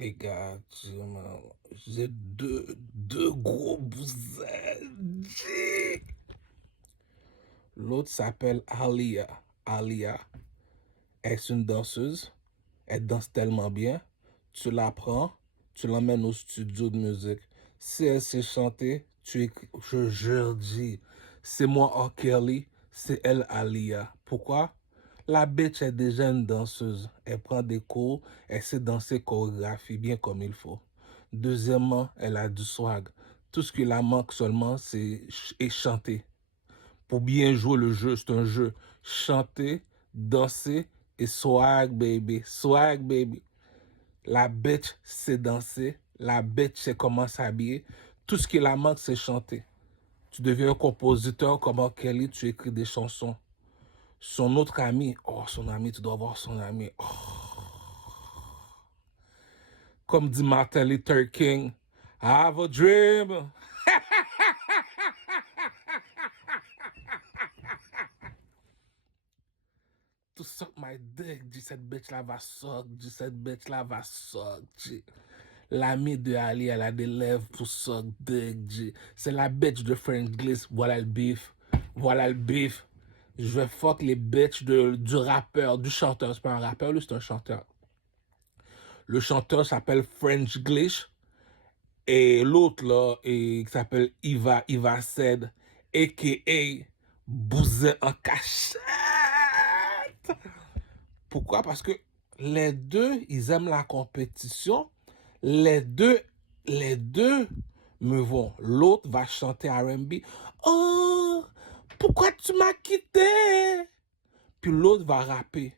Les gars, j'ai deux gros bousins. L'autre s'appelle Alia. Alia est une danseuse. Elle danse tellement bien. Tu la prends, tu l'emmènes au studio de musique. Si elle sait chanter, je dis, c'est moi R. Kelly, c'est elle Alia. Pourquoi? La bitch est déjà une danseuse. Elle prend des cours, elle sait danser chorégraphie bien comme il faut. Deuxièmement, elle a du swag. Tout ce qui la manque seulement, c'est chanter. Pour bien jouer le jeu, c'est un jeu. Chanter, danser et swag, baby. Swag, baby. La bitch sait danser. La bitch sait comment s'habiller. Tout ce qui la manque, c'est chanter. Tu deviens un compositeur comme R. Kelly, tu écris des chansons. Son autre ami, oh, son ami, tu dois voir son ami. Oh. Comme dit Martin Luther King, I have a dream. To suck my dick, dit cette bitch là va suck, dit cette bitch là va suck, dit. L'ami de Ali, elle a des lèvres pour suck dick, dit. C'est la bitch de French Gliss, voilà le beef, voilà le beef. Je vais fuck les bitches du rappeur, du chanteur, c'est pas un rappeur, lui c'est un chanteur. Le chanteur s'appelle French Glish. Et l'autre là, qui s'appelle Iva Said, a.k.a. Bousin en cachette. Pourquoi? Parce que les deux, ils aiment la compétition. Les deux me vont. L'autre va chanter R&B. Oh, pourquoi tu m'as quitté? Puis l'autre va rapper.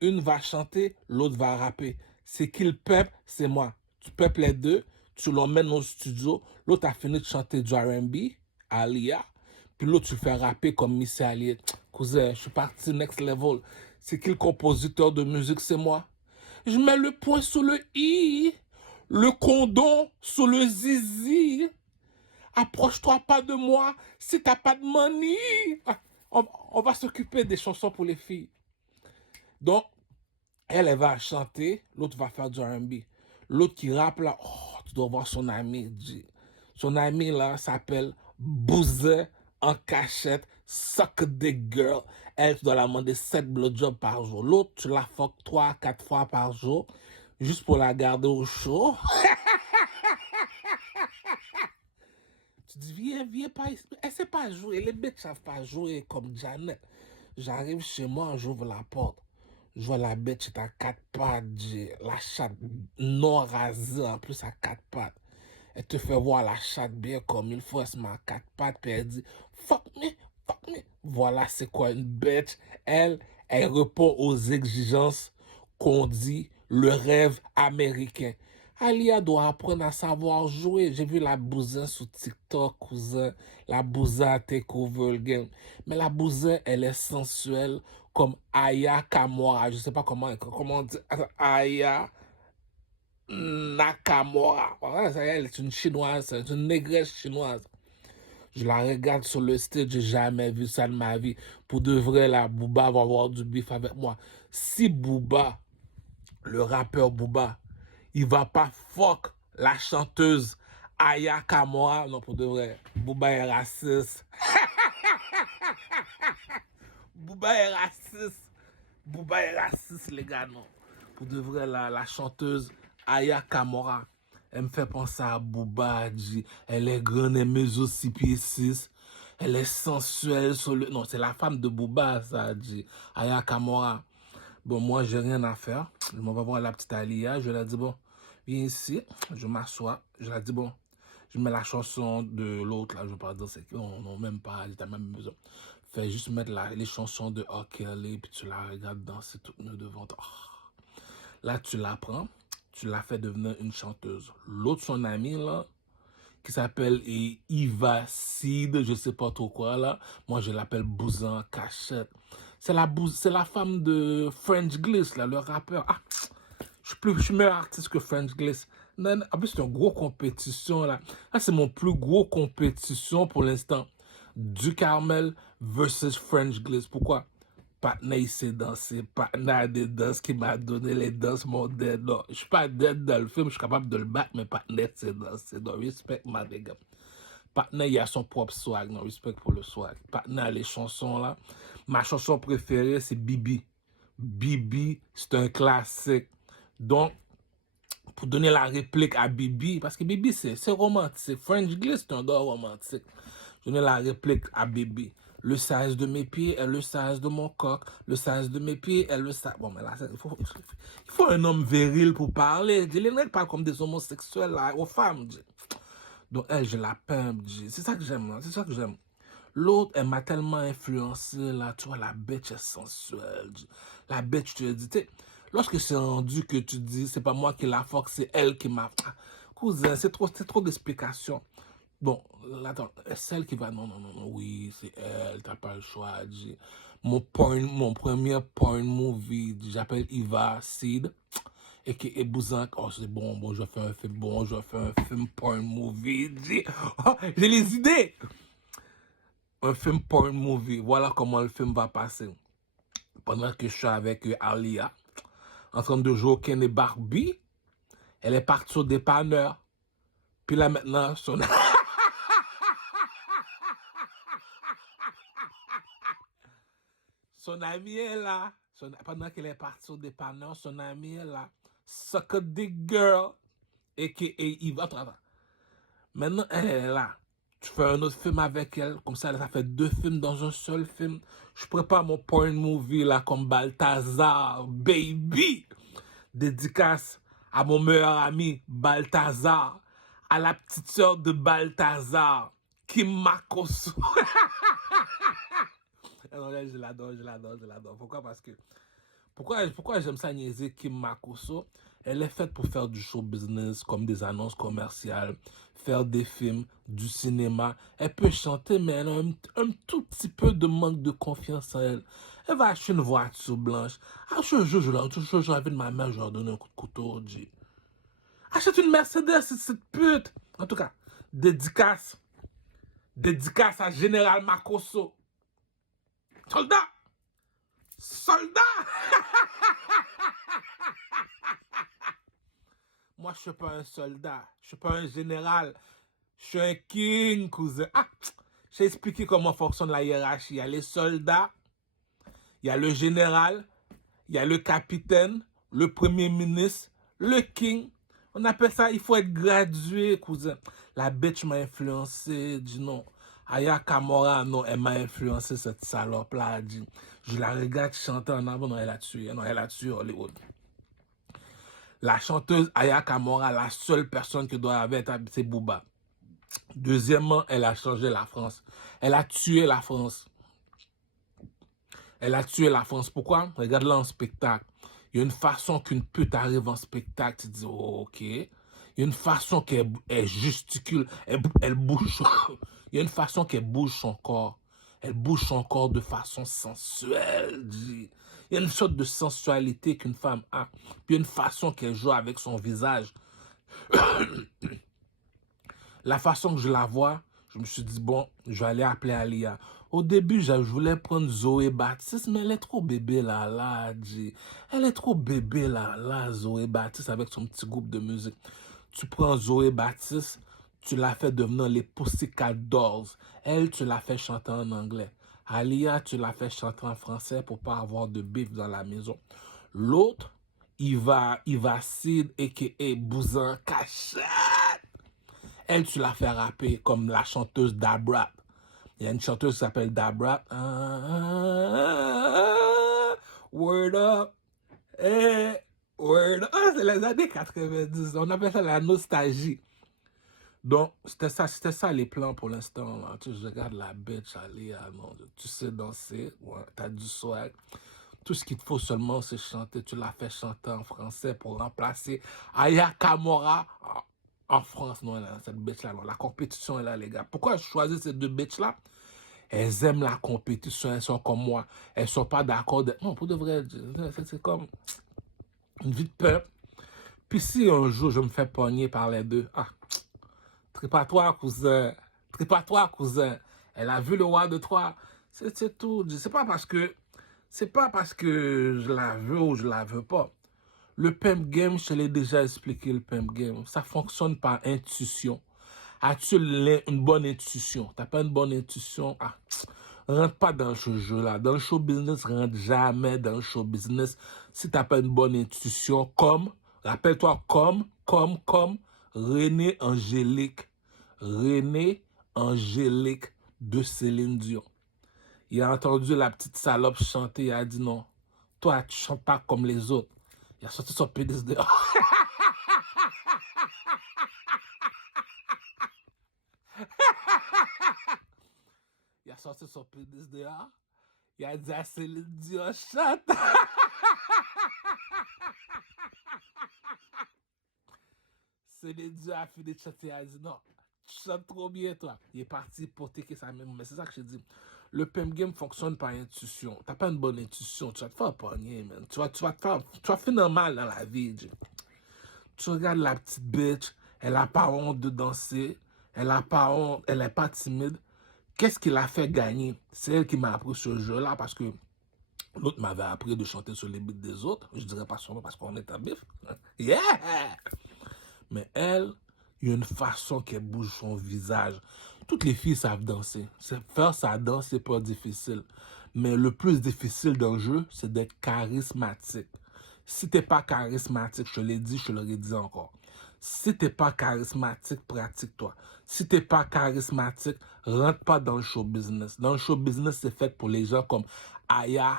Une va chanter, l'autre va rapper. C'est qui le peuple? C'est moi. Tu peuples les deux, tu l'emmènes au studio. L'autre a fini de chanter du R&B, Alia. Puis l'autre, tu le fais rapper comme Missy Elliott. Cousin, je suis parti next level. C'est qui le compositeur de musique? C'est moi. Je mets le point sur le i, le condom sur le zizi. Approche-toi pas de moi si t'as pas de money. On va s'occuper des chansons pour les filles. Donc, elle va chanter, l'autre va faire du R&B. L'autre qui rappe là, oh, tu dois voir son ami. Son ami là s'appelle Bousin en cachette, suck dick girl. Elle, tu dois la demander 7 blowjobs par jour. L'autre, tu la fuck 3-4 fois par jour, juste pour la garder au chaud. Tu dis, viens pas ici. Elle sait pas jouer. Les bitches savent pas jouer comme Janet. J'arrive chez moi, j'ouvre la porte. Je vois la bitch est à 4 pattes. La chatte non rasée, en plus à 4 pattes. Elle te fait voir la chatte bien comme il faut. Elle se met à 4 pattes. Puis elle dit, fuck me, fuck me. Voilà, c'est quoi une bitch. Elle répond aux exigences qu'on dit le rêve américain. Alia doit apprendre à savoir jouer. J'ai vu la bousin sur TikTok, cousin. La bousin a take over le game. Mais la bousin, elle est sensuelle comme Aya Kamora. Je sais pas comment on dit. Aya Nakamura. Ouais, elle est une chinoise, c'est une négresse chinoise. Je la regarde sur le stage, j'ai jamais vu ça de ma vie. Pour de vrai, la Booba va avoir du bif avec moi. Si Booba, le rappeur Booba, il va pas fuck la chanteuse Aya Kamora, non, pour de vrai, Booba est raciste. Booba est raciste. Booba est raciste, les gars, non. Pour de vrai, la chanteuse Aya Kamora, elle me fait penser à Booba. Elle est grande, elle mesure 6 pieds 6. Elle est sensuelle. Non, c'est la femme de Booba, ça, dit Aya Kamora. Bon, moi, j'ai rien à faire. Je m'en vais voir la petite Alia. Je lui ai dit, bon, viens ici. Je m'assois. Je lui ai dit, bon, je mets la chanson de l'autre, là. Je veux pas dire, c'est qu'on n'a même pas, j'ai même besoin. Fais juste mettre les chansons de R. Kelly, puis tu la regardes danser toute nue devant toi. Oh. Là, tu la prends. Tu la fais devenir une chanteuse. L'autre, son ami, là, qui s'appelle Iva Sid, je sais pas trop quoi, là. Moi, je l'appelle Bousin Cachette. C'est la femme de French Gliss, là, le rappeur. Ah, je suis meilleur artiste que French Gliss. En plus, c'est une grosse compétition, là. Là, c'est mon plus gros compétition pour l'instant. Du Carmel versus French Gliss. Pourquoi? Patna, il sait danser. Patna a des danses qui m'a donné les danses modernes. Non, je suis pas dead dans le film, je suis capable de le battre, mais Patna, c'est danser. Donc, respect, ma nigga. Patna, il a son propre swag. Non, respect pour le swag. Patna, les chansons là. Ma chanson préférée, c'est Bibi. Bibi, c'est un classique. Donc, pour donner la réplique à Bibi, parce que Bibi, c'est romantique. French Glitch, c'est un gars romantique. Je donne la réplique à Bibi. Le size de mes pieds est le size de mon coq. Le size de mes pieds est le size... Bon, mais là, il faut un homme viril pour parler. Les mecs parlent comme des homosexuels là, aux femmes. Donc, elle, je la pimpe. C'est ça que j'aime. C'est ça que j'aime. L'autre, elle m'a tellement influencé, là, tu vois, la bitch est sensuelle. La bitch, tu te dis, tu sais, lorsque c'est rendu que tu dis, c'est pas moi qui la fuck, c'est elle qui m'a... Cousin, c'est trop d'explications. Bon, là, attends, celle qui va, non, oui, c'est elle, t'as pas le choix. Mon premier porn movie, j'appelle Eva Seed, et qui est Bouzank. Oh, c'est bon, je fais un film, je fais un film porn movie. Oh, j'ai les idées. Un film porn movie. Voilà comment le film va passer. Pendant que je suis avec Alia, en train de jouer au Ken et Barbie, elle est partie au dépanneur. Puis là maintenant, son ami est là. Pendant qu'elle est partie au dépanneur, son ami est là. Suck a dick girl. Et il va. Attends. Maintenant, elle est là. Tu fais un autre film avec elle, comme ça fait 2 films dans un seul film. Je prépare mon porn movie là comme Balthazar, baby. Dédicace à mon meilleur ami Balthazar, à la petite sœur de Balthazar, Kim Makoso. Non, là, je l'adore. Pourquoi? Parce que pourquoi j'aime ça niaiser Kim Makoso? Elle est faite pour faire du show business, comme des annonces commerciales, faire des films, du cinéma. Elle peut chanter, mais elle a un tout petit peu de manque de confiance en elle. Elle va acheter une voiture blanche. Ah, je joue avec ma mère, je leur donne un coup de couteau. Achète une Mercedes, cette pute. En tout cas, dédicace à Général Makoso. Soldat! Moi, je suis pas un soldat. Je suis pas un général. Je suis un king, cousin. Ah, j'ai expliqué comment fonctionne la hiérarchie. Il y a les soldats, il y a le général, il y a le capitaine, le premier ministre, le king. On appelle ça, il faut être gradué, cousin. La bitch m'a influencé, dit non. Aya Kamora, non, elle m'a influencé, cette salope-là, dit. Je la regarde chanter en avant, non, elle a tué. Non, elle a tué Hollywood. La chanteuse Aya Kamora, la seule personne qui doit avoir, c'est Booba. Deuxièmement, elle a changé la France. Elle a tué la France. Elle a tué la France. Pourquoi? Regarde-la en spectacle. Il y a une façon qu'une pute arrive en spectacle. Tu te dis, oh, ok. Il y a une façon qu'elle gesticule. Elle bouge. Il y a une façon qu'elle bouge son corps. Elle bouge son corps de façon sensuelle. Il y a une sorte de sensualité qu'une femme a. Puis il y a une façon qu'elle joue avec son visage. La façon que je la vois, je me suis dit, bon, je vais aller appeler Alia. Au début, je voulais prendre Zoé Baptiste, mais elle est trop bébé là, Elle est trop bébé là, Zoé Baptiste, avec son petit groupe de musique. Tu prends Zoé Baptiste, tu la fais devenir les Pussycat Dolls. Elle, tu la fais chanter en anglais. Alia, tu la fais chanter en français pour pas avoir de bif dans la maison. L'autre, il va Sid, a.k.a. Bouzan Cachette. Elle, tu la fais rapper comme la chanteuse Dabrap. Il y a une chanteuse qui s'appelle Dabrap. Word up. Word up. Ah, c'est les années 90. On appelle ça la nostalgie. Donc, c'était ça les plans pour l'instant. Tu regardes la bitch aller, tu sais danser, ouais, t'as du swag. Tout ce qu'il te faut seulement, c'est chanter. Tu la fais chanter en français pour remplacer Aya Kamora en France. Non, là, cette bitch-là, la compétition est là, les gars. Pourquoi je choisis ces 2 bitches-là? Elles aiment la compétition, elles sont comme moi. Elles sont pas d'accord. Non, pour de vrai, c'est comme une vie de peur. Puis si un jour je me fais pogner par les 2, tripe-toi, cousin. Tripe-toi, cousin. Elle a vu le roi de 3. C'est tout. C'est pas parce que C'est pas parce que je la veux ou je la veux pas. Le pimp game, je te l'ai déjà expliqué, le pimp game. Ça fonctionne par intuition. As-tu une bonne intuition? T'as pas une bonne intuition? Ah, rentre pas dans ce jeu-là. Dans le show business, rentre jamais dans le show business si t'as pas une bonne intuition. Rappelle-toi, comme René Angélique. René Angélique de Céline Dion. Il a entendu la petite salope chanter, il a dit non. Toi, tu chantes pas comme les autres. Il a sorti son pénis dehors. Il a sorti son pénis dehors. Il a dit à Céline Dion, chante. Céline Dion a fini de chanter. Il a dit non, tu chantes trop bien, toi. Il est parti pour take sa même. Mais c'est ça que je dis. Le pimp game fonctionne par intuition. T'as pas une bonne intuition. Tu vas te faire pogner, man. Tu vas finir mal dans la vie, G. Tu regardes la petite bitch. Elle a pas honte de danser. Elle a pas honte. Elle est pas timide. Qu'est-ce qui l'a fait gagner? C'est elle qui m'a appris ce jeu-là parce que l'autre m'avait appris de chanter sur les beats des autres. Je dirais pas son nom parce qu'on est en bif. Yeah! Mais elle, il y a une façon qu'elle bouge son visage. Toutes les filles savent danser. Faire sa danse, c'est pas difficile. Mais le plus difficile dans le jeu, c'est d'être charismatique. Si t'es pas charismatique, je te l'ai dit, je te l'aurais dit encore. Si t'es pas charismatique, pratique-toi. Si t'es pas charismatique, rentre pas dans le show business. Dans le show business, c'est fait pour les gens comme Aya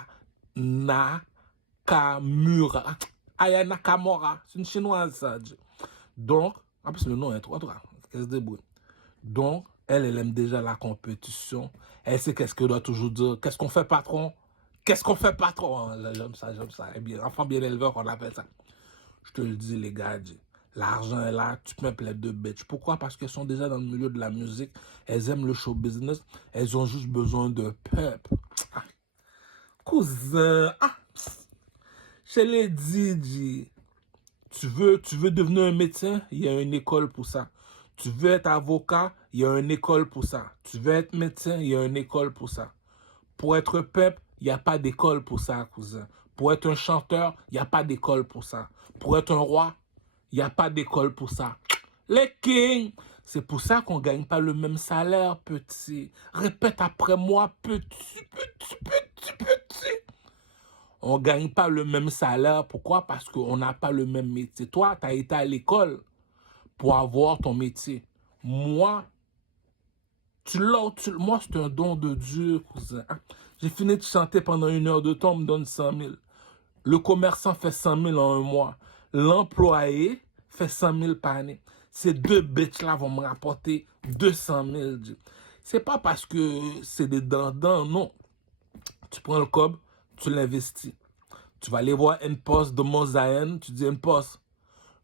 Nakamura. Aya Nakamura. C'est une chinoise, ça. Donc, en plus, le nom est trop, qu'elle se débrouille. Donc, elle aime déjà la compétition. Elle sait qu'est-ce qu'elle doit toujours dire. Qu'est-ce qu'on fait, patron? Qu'est-ce qu'on fait, patron? J'aime ça, j'aime ça. Eh bien, enfant bien élevé, on appelle ça. Je te le dis, les gars, l'argent est là, tu peux les deux bitches. Pourquoi? Parce qu'elles sont déjà dans le milieu de la musique. Elles aiment le show business. Elles ont juste besoin de pep. Ah, cousin, je l'ai dit, G. Tu veux devenir un médecin? Il y a une école pour ça. Tu veux être avocat? Il y a une école pour ça. Tu veux être médecin? Il y a une école pour ça. Pour être pep, il n'y a pas d'école pour ça, cousin. Pour être un chanteur, il n'y a pas d'école pour ça. Pour être un roi, il n'y a pas d'école pour ça. Les kings, c'est pour ça qu'on ne gagne pas le même salaire, petit. Répète après moi, petit. On ne gagne pas le même salaire. Pourquoi? Parce qu'on n'a pas le même métier. Toi, tu as été à l'école pour avoir ton métier. Moi, moi, c'est un don de Dieu, cousin. J'ai fini de chanter pendant 1 heure de temps, on me donne 100 000. Le commerçant fait 100 000 en un mois. L'employé fait 100 000 par année. Ces deux bitches-là vont me rapporter 200 000. C'est pas parce que c'est des dindons, non. Tu prends le cob, tu l'investis. Tu vas aller voir une poste de Mosaïen, tu dis une poste.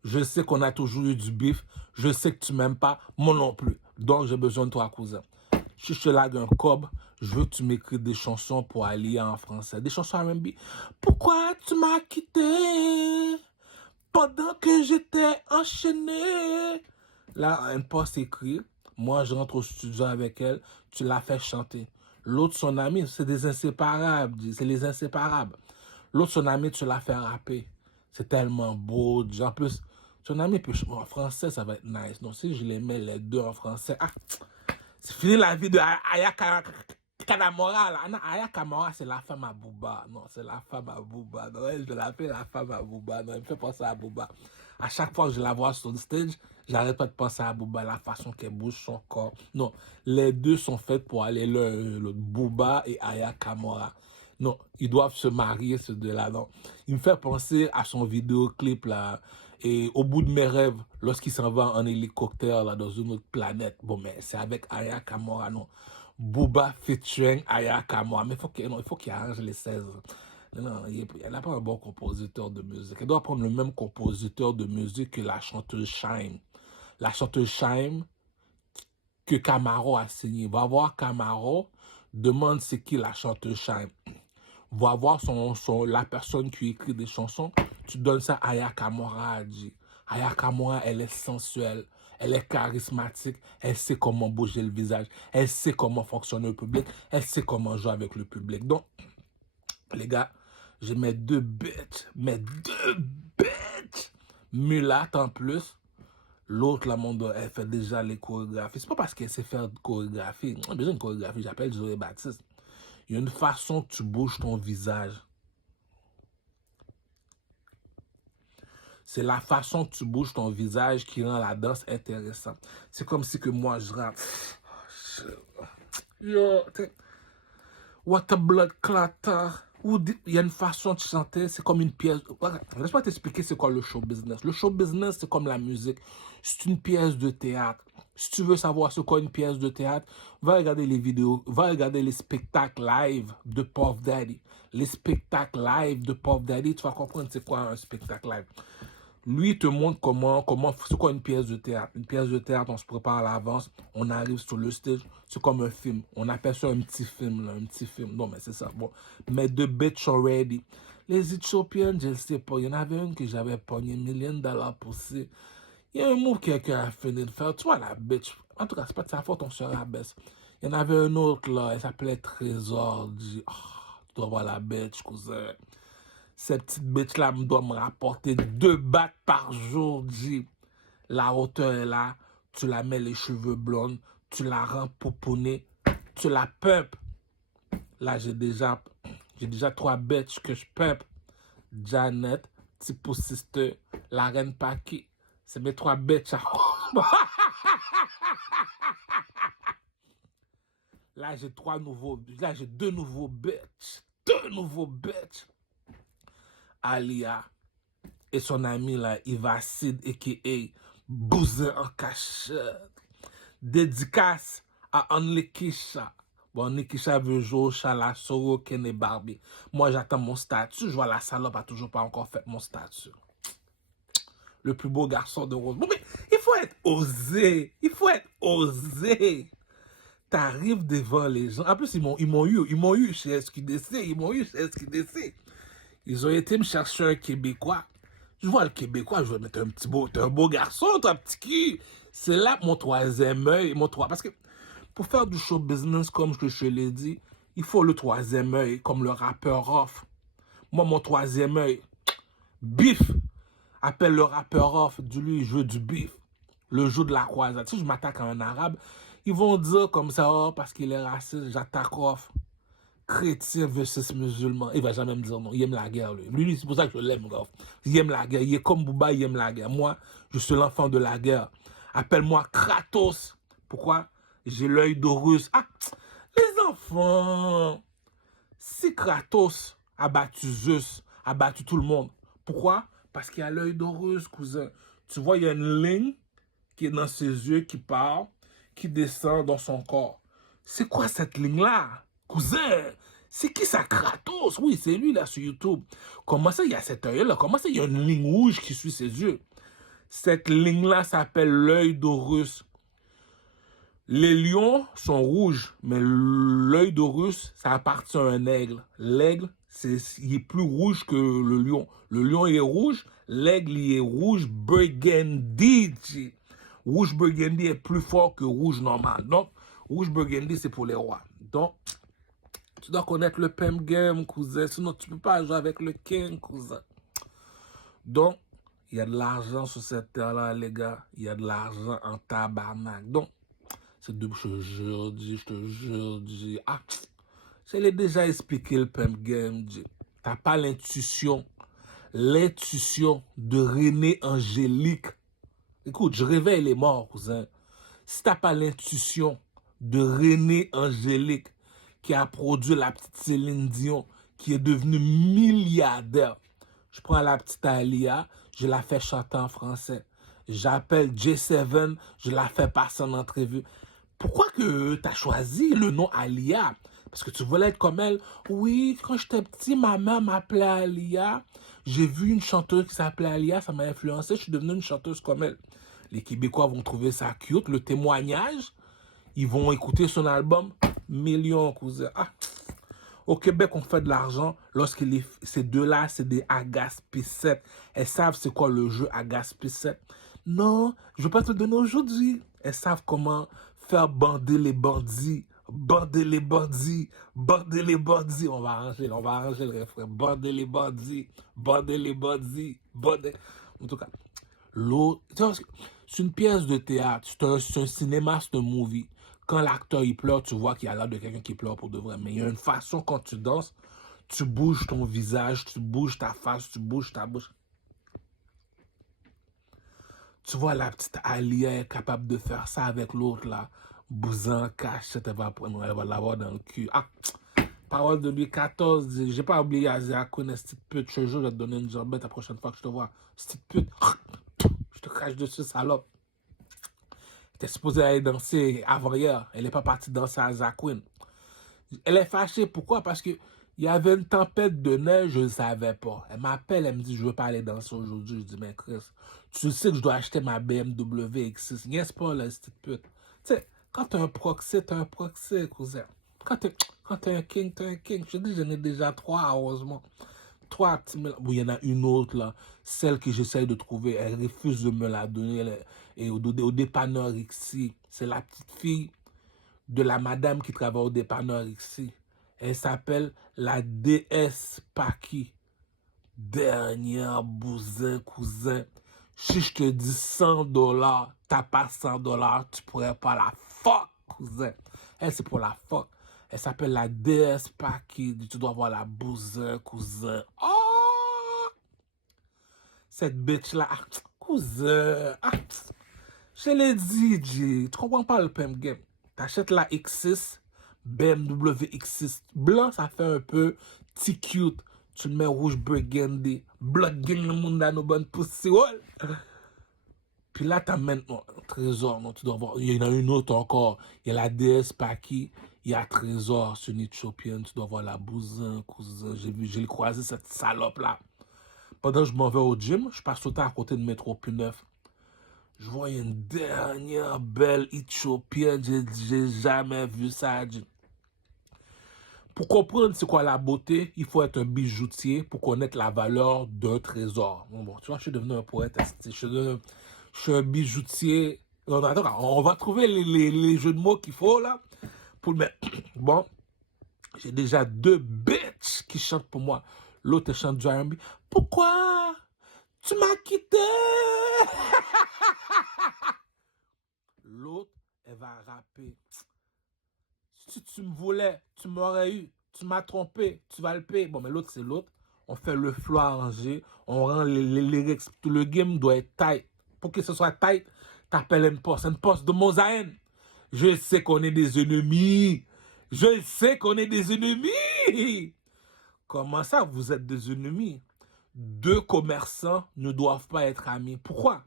Je sais qu'on a toujours eu du bif, je sais que tu m'aimes pas, moi non plus. Donc j'ai besoin de toi, cousin. Si je te lague un cob, je veux que tu m'écris des chansons pour aller en français. Des chansons R&B. Pourquoi tu m'as quitté pendant que j'étais enchaîné? Là, une poste écrit. Moi, je rentre au studio avec elle. Tu la fais chanter. L'autre, son ami, c'est des inséparables. C'est les inséparables. L'autre, son ami, tu la fais rapper. C'est tellement beau. En plus, son ami peut en français, ça va être nice. Donc, si je les mets les deux en français, c'est fini la vie de Aya Kamora. Aya Kamora, c'est la femme à Booba. Non, c'est la femme à Booba. Non, je l'appelle la femme à Booba. Non, elle me fait penser à Booba. À chaque fois que je la vois sur le stage, j'arrête pas de penser à Booba, la façon qu'elle bouge son corps. Non, les deux sont faits pour aller l'autre, Booba et Aya Kamora. Non, ils doivent se marier, ces deux-là. Non. Il me fait penser à son vidéoclip, là. Et au bout de mes rêves, lorsqu'il s'en va en hélicoptère, là, dans une autre planète. Bon, mais c'est avec Aya Kamora, non. Booba featuring Aya Kamora. Mais il faut qu'il arrange les 16. Non, il n'a pas un bon compositeur de musique. Il doit prendre le même compositeur de musique que la chanteuse Shime. La chanteuse Shime que Camaro a signé. Va voir Camaro, demande c'est qui la chanteuse Shime. Va voir la personne qui écrit des chansons, tu donnes ça à Aya Kamora. Aya Kamora, elle est sensuelle, elle est charismatique, elle sait comment bouger le visage, elle sait comment fonctionner le public, elle sait comment jouer avec le public. Donc, Les gars, j'ai mes deux bitches mulattes en plus. L'autre, la monde, elle fait déjà les chorégraphies. C'est pas parce qu'elle sait faire de chorégraphie. On a besoin de chorégraphie, j'appelle Zoé Baptiste. Il y a une façon que tu bouges ton visage. C'est la façon que tu bouges ton visage qui rend la danse intéressante. C'est comme si que moi, je rappe. Yo, what a blood clatter. Il y a une façon de chanter, c'est comme une pièce. Laisse-moi t'expliquer c'est quoi le show business. Le show business, c'est comme la musique. C'est une pièce de théâtre. Si tu veux savoir c'est quoi une pièce de théâtre, va regarder les vidéos, va regarder les spectacles live de Puff Daddy. Les spectacles live de Puff Daddy, tu vas comprendre c'est quoi un spectacle live. Lui, il te montre c'est quoi une pièce de théâtre. Une pièce de théâtre, on se prépare à l'avance, on arrive sur le stage, c'est comme un film. On appelle ça un petit film, là, un petit film. Non, mais c'est ça. Bon. Mais the bitch already. Les Éthiopiennes, je ne sais pas. Il y en avait une que j'avais pogné $1 million pour ça. Il y a un mot que quelqu'un a fini de faire. Tu vois, la bitch. En tout cas, c'est pas de sa faute, on se rabaisse. Il y en avait un autre, là, elle s'appelait Trésor. Tu dois voir la bitch, cousin. Cette petite bitch-là doit me rapporter 2 bahts par jour, G. La hauteur est là, tu la mets les cheveux blondes, tu la rends poupounée, tu la pump. Là, j'ai déjà 3 bitches que je pump. Janet, Tipo Sister, la reine Paki. C'est mes 3 bitches. Là, j'ai 2 nouveaux bitches. 2 nouveaux bitches. Alia et son ami là, Ivacid, a.k.a. Bousin en cachette. Dédicace à Anlikisha. Bon, Anlikisha veut jouer au chat, la Soro, Ken et Barbie. Moi, j'attends mon statut. Je vois la salope a toujours pas encore fait mon statut. Le plus beau garçon de Rose. Bon, mais il faut être osé. Il faut être osé. T'arrives devant les gens. En plus, ils m'ont eu chez SQDC. Ils ont été me chercher un Québécois. Je vois le Québécois, je vais mettre t'es un beau garçon, toi, petit cul. C'est là mon troisième œil, parce que pour faire du show business, comme je te l'ai dit, il faut le troisième œil, comme le rappeur off. Moi, mon troisième œil, bif, appelle le rappeur off, lui, je veux du bif. Le jour de la croisade. Si je m'attaque à un arabe, ils vont dire comme ça, oh, parce qu'il est raciste, j'attaque off. Chrétien versus musulman. Il va jamais me dire non. Il aime la guerre, lui. Lui, c'est pour ça que je l'aime, gars. Il aime la guerre. Il est comme Bouba, il aime la guerre. Moi, je suis l'enfant de la guerre. Appelle-moi Kratos. Pourquoi? J'ai l'œil d'Horus. Ah, les enfants. Si Kratos a battu Zeus, a battu tout le monde, pourquoi? Parce qu'il a l'œil d'Horus, cousin. Tu vois, il y a une ligne qui est dans ses yeux, qui part, qui descend dans son corps. C'est quoi cette ligne-là? Cousin, c'est qui ça, Kratos? Oui, c'est lui là sur YouTube. Comment ça, il y a cet œil-là? Comment ça, il y a une ligne rouge qui suit ses yeux? Cette ligne-là s'appelle l'œil d'Horus. Les lions sont rouges, mais l'œil d'Horus, ça appartient à un aigle. L'aigle, il est plus rouge que le lion. Le lion, il est rouge. L'aigle, il est rouge burgundy. Rouge burgundy est plus fort que rouge normal. Donc, rouge burgundy, c'est pour les rois. Donc, tu dois connaître le Pem Game, cousin. Sinon, tu ne peux pas jouer avec le King, cousin. Donc, il y a de l'argent sur cette terre-là, les gars. Il y a de l'argent en tabarnak. Donc, c'est de je te jure. Ah, je l'ai déjà expliqué le Pem Game. T'as pas l'intuition de René Angélique. Écoute, je réveille les morts, cousin. Si t'as pas l'intuition de René Angélique, qui a produit la petite Céline Dion, qui est devenue milliardaire. Je prends la petite Alia, je la fais chanter en français. J'appelle J7, je la fais passer en entrevue. Pourquoi que tu as choisi le nom Alia? Parce que tu voulais être comme elle. Oui, quand j'étais petit, ma mère m'appelait Alia. J'ai vu une chanteuse qui s'appelait Alia, ça m'a influencé, je suis devenue une chanteuse comme elle. Les Québécois vont trouver ça cute, le témoignage. Ils vont écouter son album. Millions, cousin. Ah. Au Québec, on fait de l'argent lorsque ces deux-là, c'est des Agaspé7. Elles savent c'est quoi le jeu Agaspé7. Non, je ne vais pas te le donner aujourd'hui. Elles savent comment faire bander les bandits Bandez les bandits, bandez les bandits. On va arranger le refrain. Bandez les bandits, bandez les bandits, bandez. En tout cas, l'autre, c'est une pièce de théâtre, c'est un cinéma, c'est un movie. Quand l'acteur il pleure, tu vois qu'il y a l'air de quelqu'un qui pleure pour de vrai. Mais il y a une façon quand tu danses, tu bouges ton visage, tu bouges ta face, tu bouges ta bouche. Tu vois la petite Alia est capable de faire ça avec l'autre là. Bouzan, cachette, elle va l'avoir dans le cul. Ah, parole de Louis XIV, j'ai pas oublié Azia connaît cette petite pute. Je te jure, je vais te donner une jambette la prochaine fois que je te vois. Cette pute, je te crache dessus, salope. T'es supposé aller danser avant-hier. Elle n'est pas partie danser à Zaquin. Elle est fâchée. Pourquoi? Parce que il y avait une tempête de neige, je ne savais pas. Elle m'appelle, elle me dit, je veux pas aller danser aujourd'hui. Je dis, mais Chris, tu sais que je dois acheter ma BMW X6. N'est-ce pas, là, cette pute? Tu sais, quand t'as un proxy, cousin. Quand t'es un king, t'es un king. Je dis, j'en ai déjà 3, heureusement. 3 petits mélanges. Bon, il y en a une autre, là. Celle que j'essaye de trouver, elle refuse de me la donner. Et au dépanneur ici, c'est la petite fille de la madame qui travaille au dépanneur ici. Elle s'appelle la déesse Paki. Dernière bousin, cousin. Si je te dis $100, t'as pas $100, tu pourrais pas la fuck, cousin. Elle, c'est pour la fuck. Elle s'appelle la déesse Paki. Tu dois voir la bousin, cousin. Oh! Cette bitch-là. Ah, cousin. Ah, je l'ai dit, G. Tu comprends pas le PM game. T'achètes la X6, BMW X6 blanc, ça fait un peu petit cute. Tu le mets rouge burgundy, blood gang le monde dans nos bonnes pussy. Ouais. Puis là, t'amènes Trésor, non, tu dois voir. Il y en a une autre encore. Il y a la DS Paki, il y a Trésor, c'est une éthiopienne. Tu dois voir la bousin, cousin. J'ai croisé cette salope là. Pendant que je m'en vais au gym, je passe tout le temps à côté de métro P9. Je vois une dernière belle éthiopienne, j'ai jamais vu ça. Pour comprendre c'est quoi la beauté, il faut être un bijoutier pour connaître la valeur d'un trésor. Bon, tu vois, je suis devenu un poète. Je suis un bijoutier. On va trouver les jeux de mots qu'il faut là pour le mettre. Bon, j'ai déjà 2 bitches qui chantent pour moi. L'autre chante du R&B. Pourquoi tu m'as quitté? L'autre, elle va rapper. Si tu me voulais, tu m'aurais eu. Tu m'as trompé, tu vas le payer. Bon, mais l'autre, c'est l'autre. On fait le flow arrangé. On rend les lyrics. Tout le game doit être tight. Pour que ce soit tight, t'appelles une poste de mosaïne. Je sais qu'on est des ennemis. Je sais qu'on est des ennemis. Comment ça, vous êtes des ennemis? 2 commerçants ne doivent pas être amis. Pourquoi?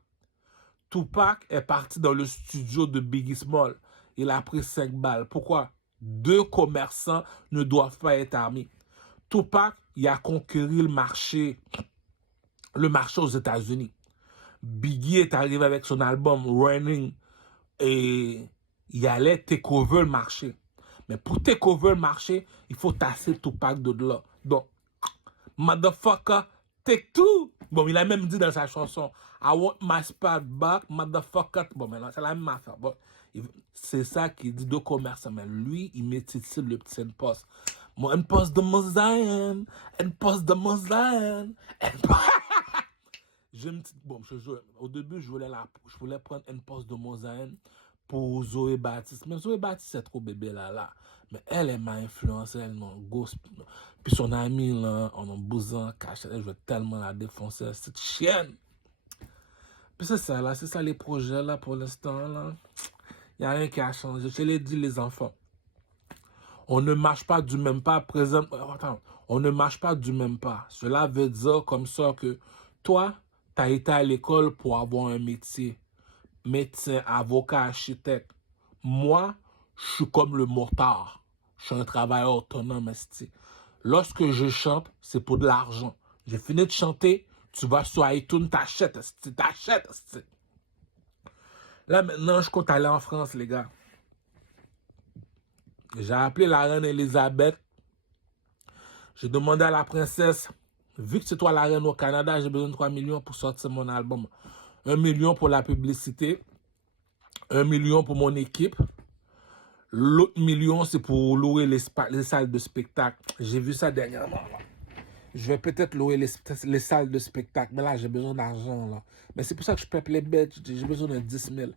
Tupac est parti dans le studio de Biggie Small. Il a pris 5 balles. Pourquoi? 2 commerçants ne doivent pas être amis. Tupac, il a conquéri le marché aux États-Unis. Biggie est arrivé avec son album Running et il allait take over le marché. Mais pour take over le marché, il faut tasser Tupac de là. Donc, motherfucker, take two. Bon, il a même dit dans sa chanson, I want my spot back, motherfucker. Bon, maintenant, c'est la même affaire. Bon, c'est ça qu'il dit de commerçant. Mais lui, il met ici le petit poste. Moi, une poste de mosaïen, une poste de mosaïen. Bon, au début, je voulais prendre une poste de mosaïen pour Zoé Baptiste. Mais Zoé Baptiste, c'est trop bébé là. Mais elle m'a influencé, elle m'a ghost. Puis son ami, là, en bousant, caché, je veux tellement la défoncer, cette chienne. Puis c'est ça, là, c'est ça les projets, là, pour l'instant, là. Il n'y a rien qui a changé. Je l'ai dit, les enfants. On ne marche pas du même pas, on ne marche pas du même pas. Cela veut dire comme ça que toi, tu as été à l'école pour avoir un métier. Médecin, avocat, architecte. Moi, je suis comme le motard. Je suis un travailleur autonome. Lorsque je chante, c'est pour de l'argent. J'ai fini de chanter, tu vas sur iTunes, t'achètes. Là, maintenant, je compte aller en France, les gars. J'ai appelé la reine Elisabeth. J'ai demandé à la princesse, vu que c'est toi la reine au Canada, j'ai besoin de 3 millions pour sortir mon album. 1 million pour la publicité. 1 million pour mon équipe. L'autre million, c'est pour louer les salles de spectacle. J'ai vu ça dernièrement. Là. Je vais peut-être louer les salles de spectacle. Mais là, j'ai besoin d'argent. Là. Mais c'est pour ça que je paie les bêtes. J'ai besoin de 10 000.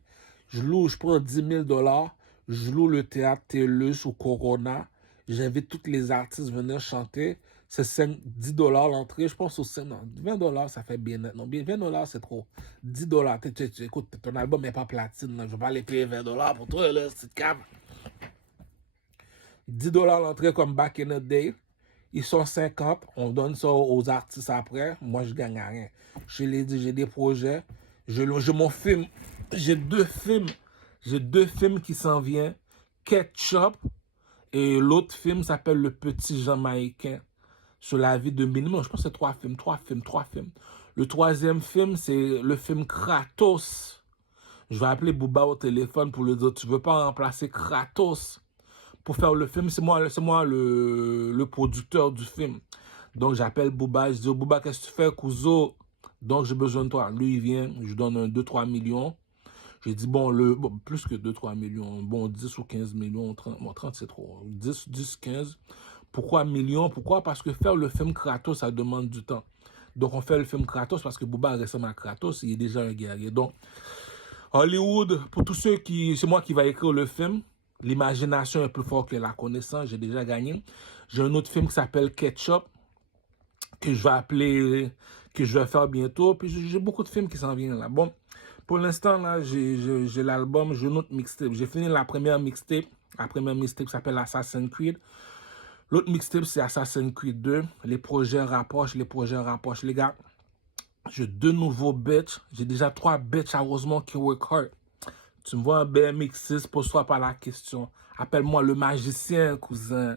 Je prends 10 000 $. Je loue le théâtre TELUS ou Corona. J'invite tous les artistes à venir chanter. C'est 10 $ l'entrée. Je pense au non, 20 $, ça fait bien net. Non, 20 $, c'est trop. 10 $. Écoute, ton album n'est pas platine. Là. Je ne vais pas aller payer 20 $ pour toi, là, c'est cave. 10 $ l'entrée comme back in the day. Ils sont 50. On donne ça aux artistes après. Moi, je gagne rien. Je l'ai dit, j'ai des projets. J'ai mon film. J'ai deux films. J'ai deux films qui s'en viennent. Ketchup. Et l'autre film s'appelle Le Petit Jamaïcain. Sur la vie de Minimum. Je pense que c'est trois films. Le troisième film, c'est le film Kratos. Je vais appeler Booba au téléphone pour lui dire, tu veux pas remplacer Kratos pour faire le film? C'est moi le producteur du film. Donc j'appelle Booba, je dis, Booba, qu'est-ce que tu fais, Kuzo? Donc j'ai besoin de toi. Lui, il vient, je lui donne 2-3 millions. J'ai dit, bon, plus que 2-3 millions, bon, 10 ou 15 millions, 30, bon, 30 c'est trop, 10, 15. Pourquoi millions? Pourquoi? Parce que faire le film Kratos, ça demande du temps. Donc on fait le film Kratos parce que Booba ressemble à Kratos, il est déjà un guerrier. Donc, Hollywood, pour tous ceux qui... C'est moi qui va écrire le film. L'imagination est plus forte que la connaissance, j'ai déjà gagné. J'ai un autre film qui s'appelle Ketchup, que je vais appeler, que je vais faire bientôt. Puis j'ai beaucoup de films qui s'en viennent là. Bon, pour l'instant, là, j'ai l'album, j'ai une autre mixtape. J'ai fini la première mixtape. La première mixtape s'appelle Assassin's Creed. L'autre mixtape, c'est Assassin's Creed 2. Les projets rapprochent. Les gars, j'ai 2 nouveaux bitches. J'ai déjà 3 bitches, heureusement, qui work hard. Tu me vois un BMX6, pose-toi pas la question. Appelle-moi le magicien, cousin.